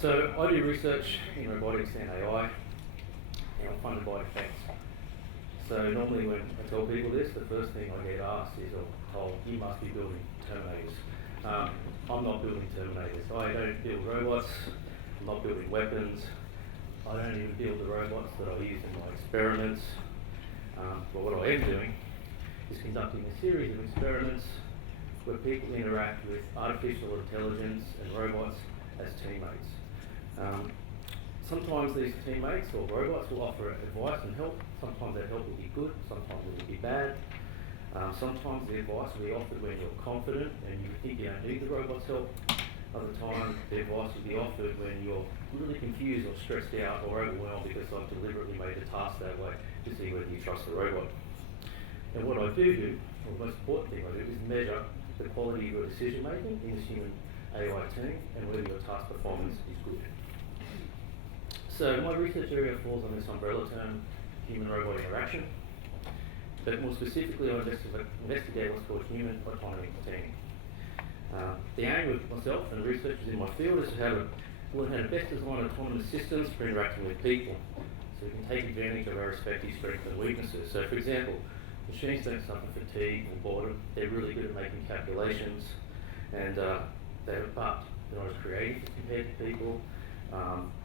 So I do research in robotics and AI, and I'm funded by defence. So normally when I tell people this, the first thing I get asked is, oh, you must be building Terminators. I'm not building Terminators. I don't build robots, I'm not building weapons, I don't even build the robots that I use in my experiments. But what I am doing is conducting a series of experiments where people interact with artificial intelligence and robots as teammates. Sometimes these teammates or robots will offer advice and help. Sometimes that help will be good, sometimes it will be bad. Sometimes the advice will be offered when you're confident and you think you don't need the robot's help. Other times the advice will be offered when you're really confused or stressed out or overwhelmed because I've deliberately made the task that way to see whether you trust the robot. And what I do, or the most important thing I do, is measure the quality of your decision making in this human AI team and whether your task performance is good. So my research area falls on this umbrella term, human-robot interaction, but more specifically I investigate what's called human autonomy teaming. The aim of myself and researchers in my field is to learn how to best design autonomous systems for interacting with people, so we can take advantage of our respective strengths and weaknesses. So for example, machines don't suffer fatigue or boredom, they're really good at making calculations, and they're not as creative compared to people,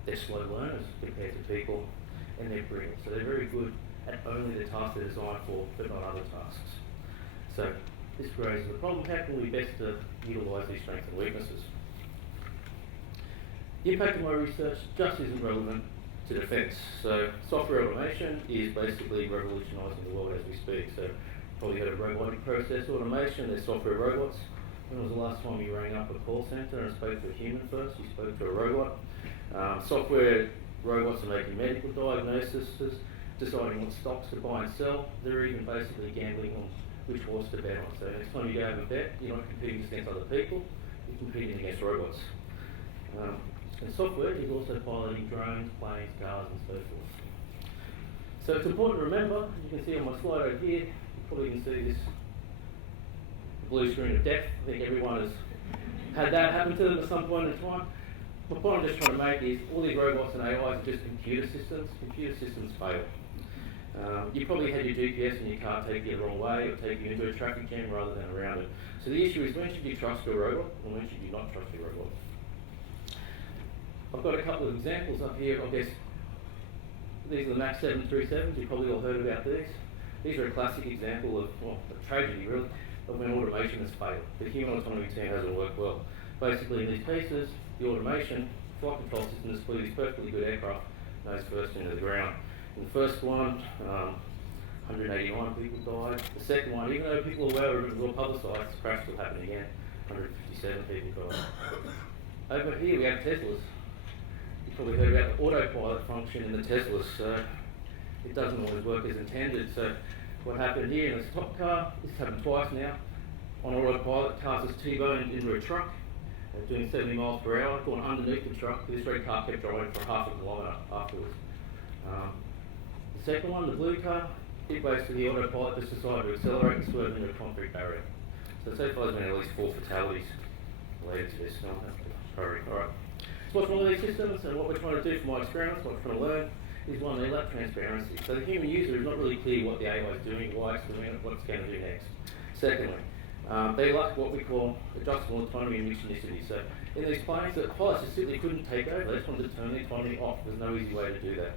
they're slow learners compared to people, and they're brilliant. So they're very good at only the tasks they're designed for, but not other tasks. So this raises the problem, how can we best utilise these strengths and weaknesses? The impact of my research just isn't relevant to defence. So software automation is basically revolutionising the world as we speak. So probably heard of robotic process automation, there's software robots. When was the last time you rang up a call centre and spoke to a human first? You spoke to a robot. Software robots are making medical diagnoses, deciding what stocks to buy and sell. They're even basically gambling on which horse to bet on. So next time you go have a bet, you're not competing against other people, you're competing against robots. And software is also piloting drones, planes, cars and so forth. So it's important to remember, you can see on my slide over here, you probably can see this blue screen of death. I think everyone has had that happen to them at some point in time. The point I'm just trying to make is all these robots and AIs are just computer systems. Computer systems fail. You probably had your GPS in your car take you the wrong way or take you into a traffic jam rather than around it. So the issue is when should you trust your robot and when should you not trust your robot? I've got a couple of examples up here. I guess these are the MAX 737s. You've probably all heard about these. These are a classic example of, well, a tragedy really, of when automation has failed. The human autonomy team hasn't worked well. Basically in these cases, the automation, flight control system has flew these perfectly good aircraft nose first into the ground. In the first one, 189 people died. The second one, even though people were aware of it, well publicised, the crash will happen again. 157 people died. Over here we have Teslas. You've probably heard about the autopilot function in the Teslas. So it doesn't always work as intended. So what happened here in this top car, this happened twice now. On autopilot, cars just T-boned into a truck. Doing 70 miles per hour, going underneath the truck. This red car kept driving for half a kilometre afterwards. The second one, the blue car, it basically autopilot just decided to accelerate and swerve into a concrete barrier. So far there's been at least 4 fatalities related to this. Alright. So what's wrong with these systems and what we're trying to do for my experiments, what we're trying to learn, is one, they lack transparency. So the human user is not really clear what the AI is doing, why it's doing it, what it's going to do next. Secondly, they lack what we call adjustable autonomy and missionicity. So in these planes, the pilots just simply couldn't take over. They just wanted to turn the autonomy off. There's no easy way to do that.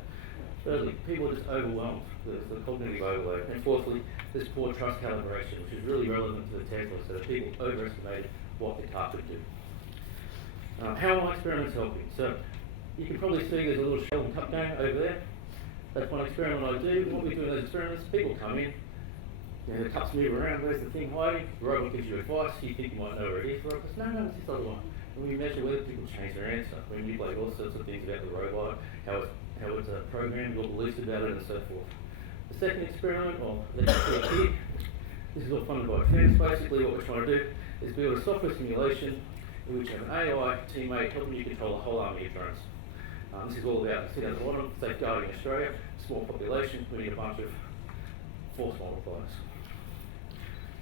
Thirdly, people are just overwhelmed. There's the cognitive overload. And fourthly, there's poor trust calibration, which is really relevant to the Tesla. So that people overestimated what the car could do. How are my experiments helping? So you can probably see there's a little shell and cup game over there. That's one experiment I do. What we do in those experiments, people come in, the cups move around, where's the thing hiding? The robot gives you advice, you think you might know where it is. The robot says, no, it's this other one. And we measure whether people change their answer. We manipulate all sorts of things about the robot, how it's programmed, what beliefs about it, and so forth. The second experiment, let's see here. This is all funded by defence. Basically what we're trying to do is build a software simulation in which you have an AI teammate helping you control a whole army of drones. This is all about, see down at the bottom, safeguarding Australia, small population, we need a bunch of force multipliers.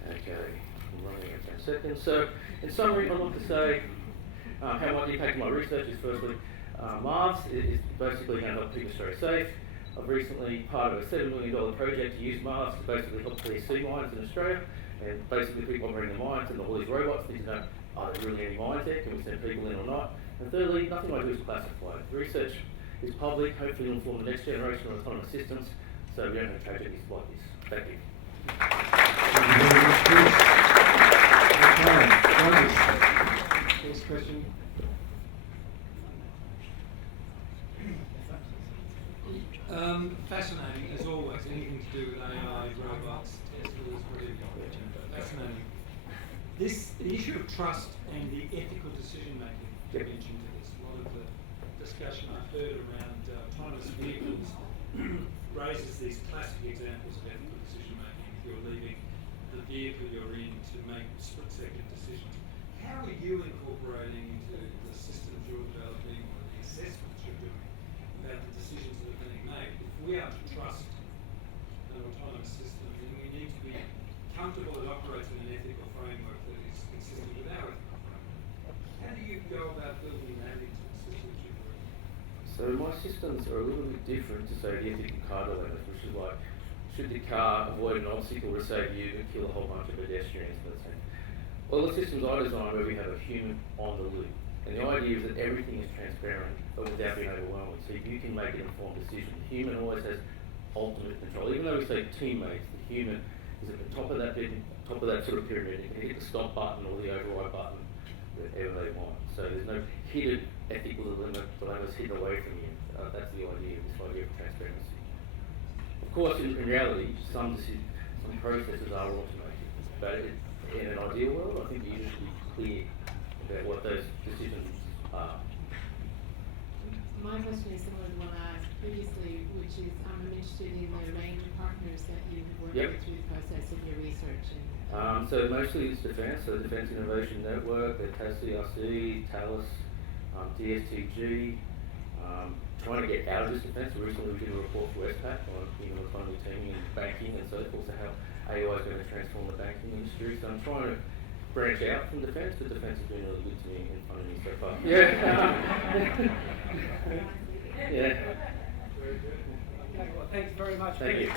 Okay, I'm running out of 10 seconds. So, in summary, I'd like to say how much impact my research is firstly, Mars is basically going to help keep Australia safe. I've recently part of a $7 million project to use Mars to basically help clear sea mines in Australia, and basically people operating the mines and all these robots need to know, are there really any mines there, can we send people in or not? And thirdly, nothing I do is classified. The research is public, hopefully will inform the next generation of autonomous systems, so we don't have tragedies like this. Thank you. Next question. Fascinating, as always, anything to do with AI, robots, Teslas, whatever. Fascinating. The issue of trust and the ethical decision-making dimension to this. A lot of the discussion I've heard around autonomous vehicles raises these classic examples of ethical decision-making. If you're leaving the vehicle you're in to make split-second decisions. How are you incorporating into the systems you're developing or the assessments you're doing about the decisions that are being made? If we are to trust an autonomous system, then we need to be comfortable it operates in an ethical framework that is consistent with our ethical framework. How do you go about building that into the systems you're working? So my systems are a little bit different to say the ethical car dilemmas, which is like, should the car avoid an obstacle to save you but kill a whole bunch of pedestrians? All the systems I design where we have a human on the loop. And the idea is that everything is transparent but without being overwhelming. So you can make an informed decision. The human always has ultimate control. Even though we say teammates, the human is at the top of that sort of pyramid. It can hit the stop button or the override button wherever they want. So there's no hidden ethical dilemmas hidden away from you. That's the idea, this idea of transparency. Of course, in reality, some processes are automated. But in an ideal world, I think you should be clear about what those decisions are. My question is similar to the one I asked previously, which is I'm interested in the range of partners that you work with through the process of your research. So mostly it's defence, so Defence Innovation Network, the TAS-CRC, TALIS, DSTG, trying to get out of this defence. Recently we did a report for Westpac on human autonomy teaming and banking and so forth, so how AI is going to transform the banking industry. So I'm trying to branch out from defence, but defence has been really good to me and funding me so far. Yeah. Very good. Okay, well, thanks very much. Thank you.